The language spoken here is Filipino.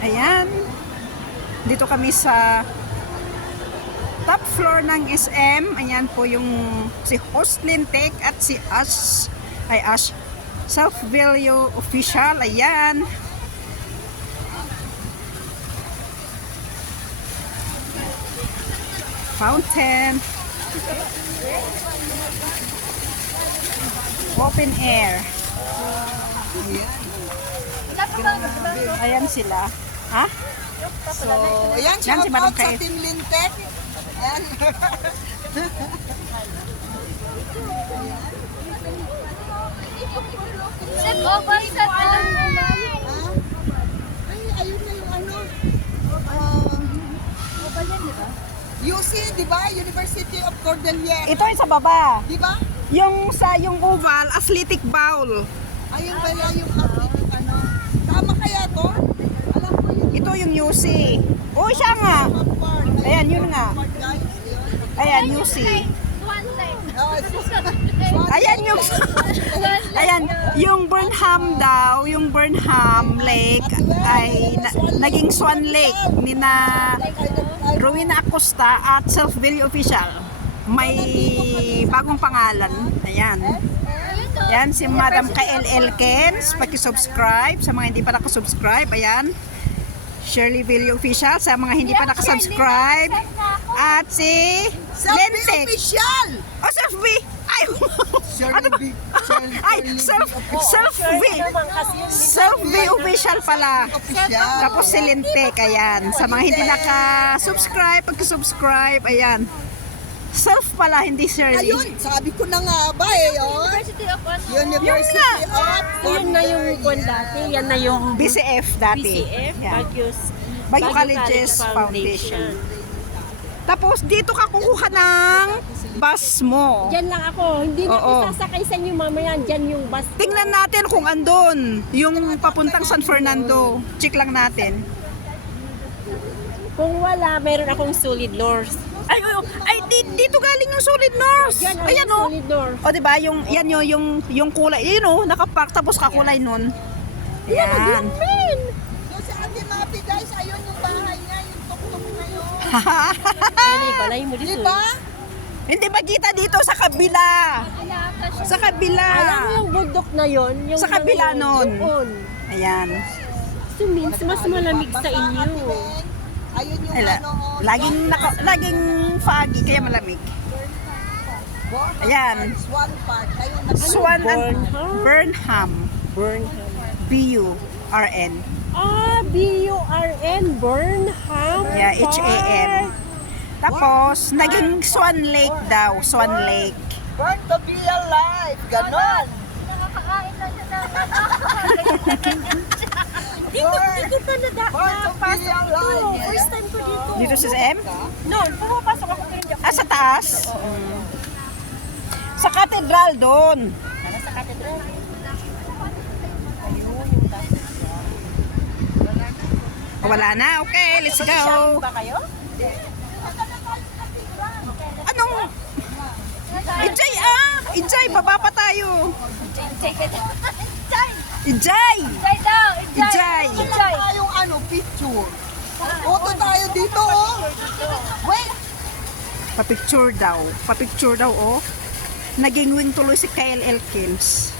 Ayan. Dito kami sa top floor ng SM. Ayan po yung si Hostlin Tech at si Ash Self Value Official. Ayan. Fountain. Open air. Ayan sila. Ha? So, ayan, Yan si shout Madam out sa Kay. Team Lintek. Ayan. Ay, ayun na yung ano. UC, di ba? University of Cordillera. Ito yung sa baba. Di ba? Yung oval, athletic bowl. Ayun pala yung athletic ano. Tama kaya to? Alam ko yung Ito yung UC. Oh, siya nga. part. Ayan, yun nga. Part, guys. Ayan, UC. Oh, Ayan yung Ayan, yung Burnham daw, yung Burnham Lake ay naging Swan Lake ni na Rowena Acosta at Self Value Official. May bagong pangalan. Ayan. Ayan si Madam KLL Kens, paki-subscribe sa mga hindi pa nakasubscribe. Ayan. Shirley Value Official sa mga hindi pa nakasubscribe. At si Lentek. Official! Oh, Self V. Ay, Shirley ay, Self V Official pala. Official. Tapos si Lentek, ayan. Sa mga hindi naka-subscribe, pagka-subscribe, ayan. Self pala, hindi Shirley. Ayun, sabi ko na nga ba eh, oh. University of ano? University of Yun na yung kwan dati. Yan na yung BCF dati. BCF, Yan. Baguio Baguio Colleges Foundation. Tapos dito ka kukuha ng bus mo. Diyan lang ako. Hindi na Oo. ako sasakay sa inyo mamaya. Diyan yung bus. Tingnan natin kung andun. Yung papuntang San Fernando. Check lang natin. Kung wala, meron akong solid north. Dito galing yung Solid North. Yan ang Ayan oh. solid north. O diba, yung kulay, yun oh, nakapark tapos kakulay nun. Ayan. So si Ate Mapi guys, ayun yung bahay niya, yung tuktok na yun. Yan ay balay mo Di dito. ba? Hindi ba kita dito sa kabila? Sa kabila. Alam mo yung bundok na yon, yung Sa kabila nun. doon. Ayan. So means mas malamig sa inyo. Ayun yung Ala, ano, oh, laging foggy kaya malamig. Ayan. Swan Park. Ayun, Swan and Burnham? Burnham. Burnham. B-U-R-N. Ah, B-U-R-N. Burnham. Yeah, H-A-M. Tapos, naging Swan Lake daw. Swan Lake. Born to be alive. Ganon. Nakakakain lang siya Dito ka na pasok ko. First time ko dito. Dito sa SM? No, pumapasok ako kayo dyan. Ah, sa taas? Sa cathedral doon. Sa katedral. Wala na. Okay, let's go. Ba kayo? Anong? Ijay ah! Ijay, baba pa tayo. Ijay! Ijay! Tayong ano, picture. Photo tayo dito, oh. Wait. Papicture daw. Papicture daw, oh. Naging wing tuloy si KLL Kills.